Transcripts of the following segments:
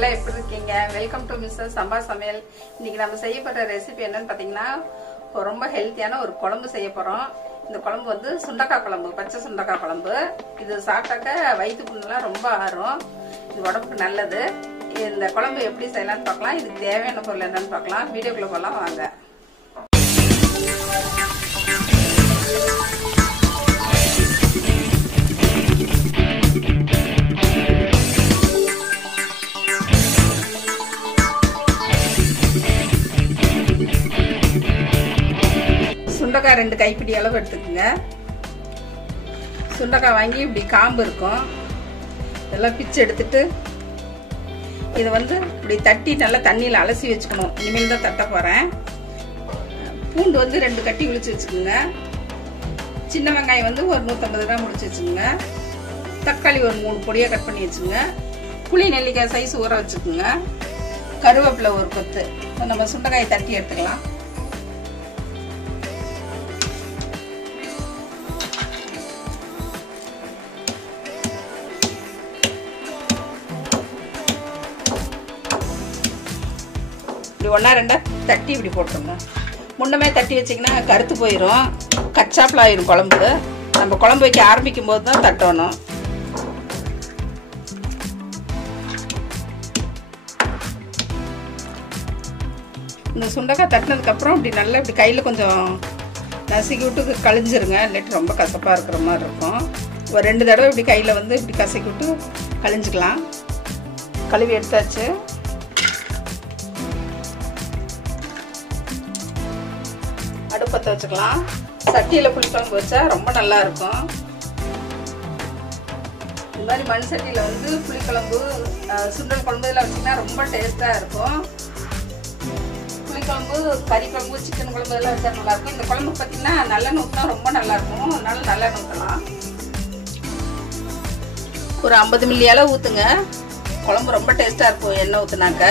எல்லாம் எப்படி இருக்கீங்க? வெல்கம் டு மிஸ்ஸஸ் சம்பா சமையல். இன்னைக்கு நம்ம செய்ய போற ரெசிபி என்னன்னு பாத்தீங்கன்னா ரொம்ப ஹெல்த்தியான ஒரு குழம்பு செய்ய போறோம். இந்த குழம்பு வந்து சுண்டக்காய் குழம்பு, பச்சை சுண்டக்காய் குழம்பு. இது சாப்பிட்டாக்க வயிற்று புண்ணெல்லாம் ரொம்ப ஆறும். இது உடம்புக்கு நல்லது. இந்த குழம்பு எப்படி செய்யலாம்னு பார்க்கலாம். இதுக்கு தேவையான பொருள் என்னன்னு பார்க்கலாம். வீடியோக்குள்ள போகலாம் வாங்க. சுண்டக்காய் 2 கைப்பிடி அளவு எடுத்துக்கோங்க. சுண்டக்காய் வாங்கி இப்படி காம்பு இருக்கும், இதெல்லாம் பிச்சு எடுத்துட்டு இதை வந்து இப்படி தட்டி நல்லா தண்ணியில் அலசி வச்சுக்கணும். இனிமேல் தான் தட்ட போகிறேன். பூண்டு வந்து 2 கட்டி உளிச்சு வச்சுக்கோங்க. சின்ன வெங்காயம் வந்து ஒரு 150 கிராம் உளிச்சு வச்சுக்கோங்க. தக்காளி ஒரு 3 பொடியாக கட் பண்ணி வச்சுக்கோங்க. புளி நெல்லிக்காய் சைஸ் ஊற வச்சுக்கோங்க. கருவேப்பிலை ஒரு கொத்து. நம்ம சுண்டக்காயை தட்டி எடுத்துக்கலாம். இப்படி 1-2 தட்டி இப்படி போட்டுருங்க. முன்னமே தட்டி வச்சிங்கன்னா கருத்து போயிடும், கச்சாப்பில் ஆயிரும் குழம்பு. நம்ம குழம்பு வைக்க ஆரம்பிக்கும் போது தான் தட்டணும். இந்த சுண்டக்காய் தட்டினதுக்கப்புறம் இப்படி நல்லா இப்படி கையில் கொஞ்சம் நசுக்கி விட்டு கழிஞ்சிருங்க, இல்லாட்டி ரொம்ப கசப்பாக இருக்கிற மாதிரி இருக்கும். ஒரு 2 தடவை இப்படி கையில் வந்து இப்படி கசக்கி விட்டு கழிஞ்சிக்கலாம். கழுவி எடுத்தாச்சு. அடுப்பத்தை வச்சுக்கலாம். சட்டியில் புளிக்குழம்பு வச்சா ரொம்ப நல்லா இருக்கும். இது மாதிரி மண் சட்டியில் வந்து புளிக்குழம்பு, சுண்டல் குழம்பு இதெல்லாம் வச்சிங்கன்னா ரொம்ப டேஸ்ட்டாக இருக்கும். புளிக்குழம்பு, கறி குழம்பு, சிக்கன் குழம்பு இதெல்லாம் வச்சா நல்லாயிருக்கும். இந்த குழம்பு பார்த்தீங்கன்னா நல்லெண்ணெய் ஊற்றினா ரொம்ப நல்லாயிருக்கும். அதனால நல்லெண்ணெய் ஊற்றலாம். ஒரு 50 மில்லி அளவு ஊற்றுங்க. குழம்பு ரொம்ப டேஸ்ட்டாக இருக்கும் எண்ணெய் ஊற்றுனாக்க.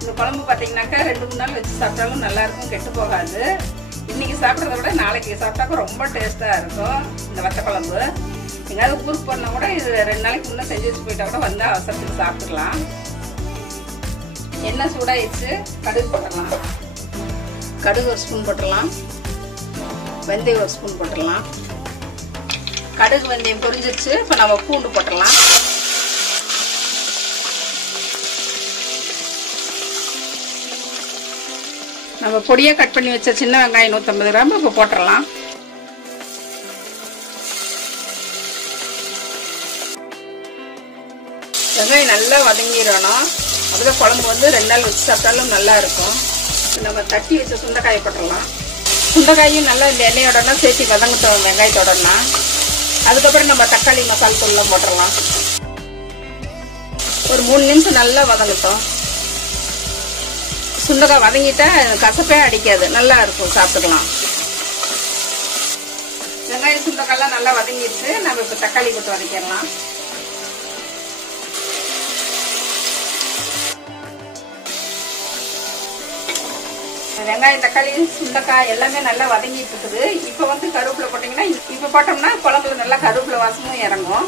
இந்த குழம்பு பார்த்தீங்கன்னாக்கா 2-3 நாள் வச்சு சாப்பிட்டாலும் நல்லாயிருக்கும், கெட்டு போகாது. இன்னைக்கு சாப்பிட்றத விட நாளைக்கு சாப்பிட்டாக்க ரொம்ப டேஸ்ட்டாக இருக்கும் இந்த வத்த குழம்பு. எங்கேயாவது ஊருக்கு போனால் கூட இது 2 நாளைக்கு முன்னே செஞ்சு வச்சு போயிட்டா கூட வந்து அவசரத்துக்கு சாப்பிட்டுக்கலாம். எண்ணெய் சூடாயிடுச்சு, கடுகு போட்டுடலாம். கடுகு ஒரு ஸ்பூன் போட்டுடலாம். வெந்தயம் ஒரு ஸ்பூன் போட்டுடலாம். கடுகு வெந்தயம் பொரிஞ்சிருச்சு. இப்போ நம்ம பூண்டு போட்டுடலாம். நம்ம பொடியாக கட் பண்ணி வச்ச சின்ன வெங்காயம் 150 கிராம் இப்போ போட்டுடலாம். வெங்காயம் நல்லா வதங்கிடணும். அப்போதான் குழம்பு வந்து 2 நாள் வச்சு சாப்பிட்டாலும் நல்லா இருக்கும். நம்ம தட்டி வச்ச சுண்டைக்காயை போட்டுடலாம். சுண்டைக்காயும் நல்லா இந்த எண்ணெயோடனா சேர்த்து வதங்கிட்டோம் வெங்காயத்தோடனா. அதுக்கப்புறம் நம்ம தக்காளி மசாலா தூள்லாம் போட்டுடலாம். ஒரு 3 நிமிஷம் நல்லா வதங்கட்டும். சுண்டக்காய் வதங்கிட்டா கசப்பே அடிக்காது, நல்லா இருக்கும், சாப்பிட்டுக்கலாம். வெங்காயம் சுண்டக்காய்லாம் நல்லா வதங்கிடுச்சு. நம்ம இப்போ தக்காளி போட்டு வதக்கிடலாம். வெங்காயம், தக்காளி, சுண்டக்காய் எல்லாமே நல்லா வதங்கிட்டு இருக்குது. இப்போ வந்து கருவேப்பிலை போட்டிங்கன்னா, இப்போ போட்டோம்னா குழம்புல நல்லா கருவேப்பிலை வாசமும் இறங்கும்.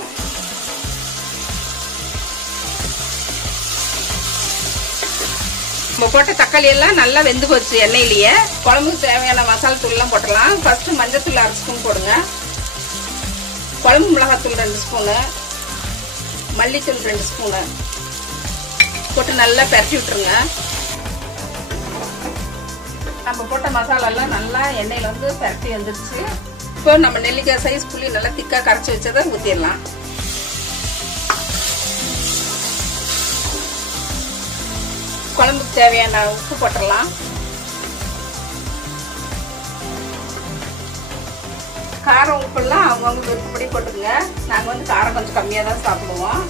நம்ம போட்ட தக்காளி எல்லாம் நல்லா வெந்து போச்சு எண்ணெயிலேயே. குழம்புக்கு தேவையான மசாலா தூள்லாம் போட்டுடலாம். ஃபர்ஸ்ட் மஞ்சத்தூள் 1/2 ஸ்பூன் போடுங்க. குழம்பு மிளகாத்தூள் 2 ஸ்பூனு, மல்லித்தூள் 2 ஸ்பூனு போட்டு நல்லா பரட்டி விட்டுருங்க. நம்ம போட்ட மசாலாலாம் நல்லா எண்ணெயில் வந்து பரட்டி வந்துருச்சு. இப்போ நம்ம நெல்லிக்காய் சைஸ் புளி நல்லா திக்காக கரைச்சி வச்சதை ஊற்றிடலாம். குழம்புக்கு தேவையான உப்பு போட்டுடலாம். காரம் உப்புலாம் அவங்கவுங்க விருப்பப்படி போட்டுக்கோங்க. நாங்கள் வந்து காரம் கொஞ்சம் கம்மியாக தான் சாப்பிடுவோம்.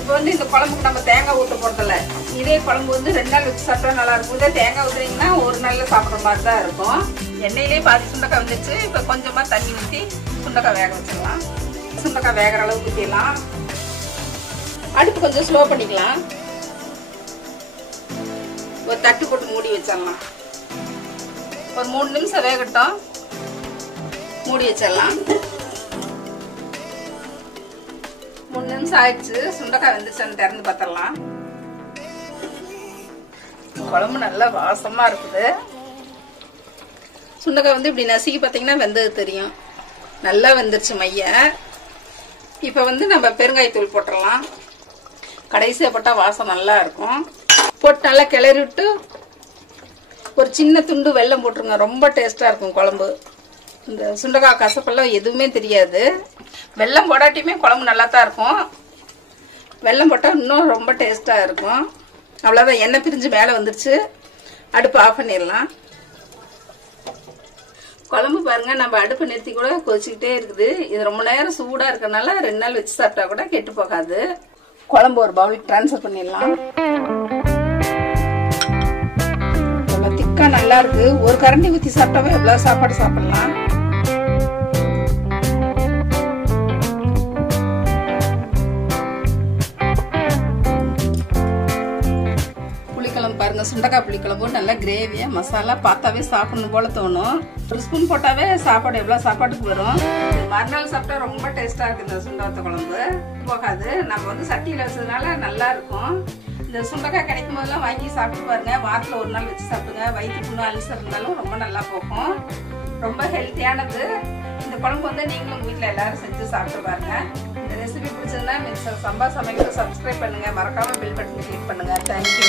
இப்போ வந்து இந்த குழம்புக்கு நம்ம தேங்காய் ஊற்ற போகிறதில்ல. இதே குழம்பு வந்து 2 நாள் வச்சு சாப்பிட்டா நல்லா இருக்கும். இதே தேங்காய் ஊற்றுறீங்கன்னா 1 நாளில் சாப்பிட்ற மாதிரி தான் இருக்கும். எண்ணெயிலே பாதி சுண்டக்காய் வந்துச்சு. இப்போ கொஞ்சமாக தண்ணி ஊற்றி சுண்டக்காய் வேக வச்சிடலாம். சுண்டக்காய் வேகிற அளவுக்கு ஊற்றிடலாம். அடுப்பு கொஞ்சம் ஸ்லோ பண்ணிக்கலாம். ஒரு தட்டு போட்டு மூடி வச்சிடலாம். ஒரு 3 நிமிஷம் வேகட்டும். மூடி வச்சிடலாம். 3 நிமிஷம் ஆயிடுச்சு. சுண்டைக்காய் வெந்துச்சான்னு திறந்து பார்த்துடலாம். குழம்பு நல்லா வாசமா இருக்குது. சுண்டைக்காய் வந்து இப்படி நசுக்கி பார்த்தீங்கன்னா வெந்தது தெரியும். நல்லா வெந்துருச்சு மைய. இப்போ வந்து நம்ம பெருங்காயத்தூள் போட்டுடலாம். கடைசியாக போட்டால் வாசம் நல்லா இருக்கும். போட்டு நல்லா கிளறி விட்டு ஒரு சின்ன துண்டு வெல்லம் போட்டுருங்க. ரொம்ப டேஸ்ட்டாக இருக்கும் குழம்பு. இந்த சுண்டைக்காய் கசப்பெல்லாம் எதுவுமே தெரியாது. வெல்லம் போடாட்டியுமே குழம்பு நல்லா தான் இருக்கும். வெல்லம் போட்டால் இன்னும் ரொம்ப டேஸ்ட்டாக இருக்கும். அவ்வளோதான், எண்ணெய் பிரிஞ்சு மேலே வந்துருச்சு. அடுப்பு ஆஃப் பண்ணிடலாம். குழம்பு பாருங்க, நம்ம அடுப்பு நிறுத்தி கூட கொதிச்சுக்கிட்டே இருக்குது. இது ரொம்ப நேரம் சூடாக இருக்கறனால 2 நாள் வச்சு சாப்பிட்டா கூட கெட்டு போகாது. குழம்பு ஒரு பவுலுக்கு ட்ரான்ஸ்ஃபர் பண்ணிடலாம். இவ்வளோ திக்கா நல்லா இருக்கு. ஒரு கரண்டி ஊற்றி சாப்பிட்டாவே எவ்வளோ சாப்பாடு சாப்பிடலாம். பாருங்க, சுண்டைக்காய் புளிக்குழம்பு நல்லா கிரேவியா மசாலா பார்த்தாவே சாப்பிடணும் போல தோணும். ஒரு ஸ்பூன் போட்டாவே சாப்பாடு எவ்வளவு சாப்பாட்டுக்கு வரும். மறுநாள் சாப்பிட்டா ரொம்ப டேஸ்டா இருக்கு. இந்த சுண்டவத்த குழம்பு போகாது. நம்ம வந்து சட்டியில வச்சதுனால நல்லா இருக்கும். இந்த சுண்டைக்காய் கிடைக்கும் போதெல்லாம் வாங்கி சாப்பிட்டு பாருங்க. வாரத்துல ஒரு நாள் வச்சு சாப்பிடுங்க. வயிற்று புண்ணு அல்சர் இருந்தாலும் ரொம்ப நல்லா போகும். ரொம்ப ஹெல்த்தியானது. இந்த குழம்பு வந்து நீங்களும் உங்க வீட்டுல எல்லாரும் செஞ்சு சாப்பிட்டு பாருங்க. இந்த ரெசிபி பிடிச்சதுன்னா மிஸ்டர் சம்பா சமையலுக்கு சப்ஸ்கிரைப் பண்ணுங்க. மறக்காம பெல் பட்டன் கிளிக் பண்ணுங்க. தேங்க்யூ.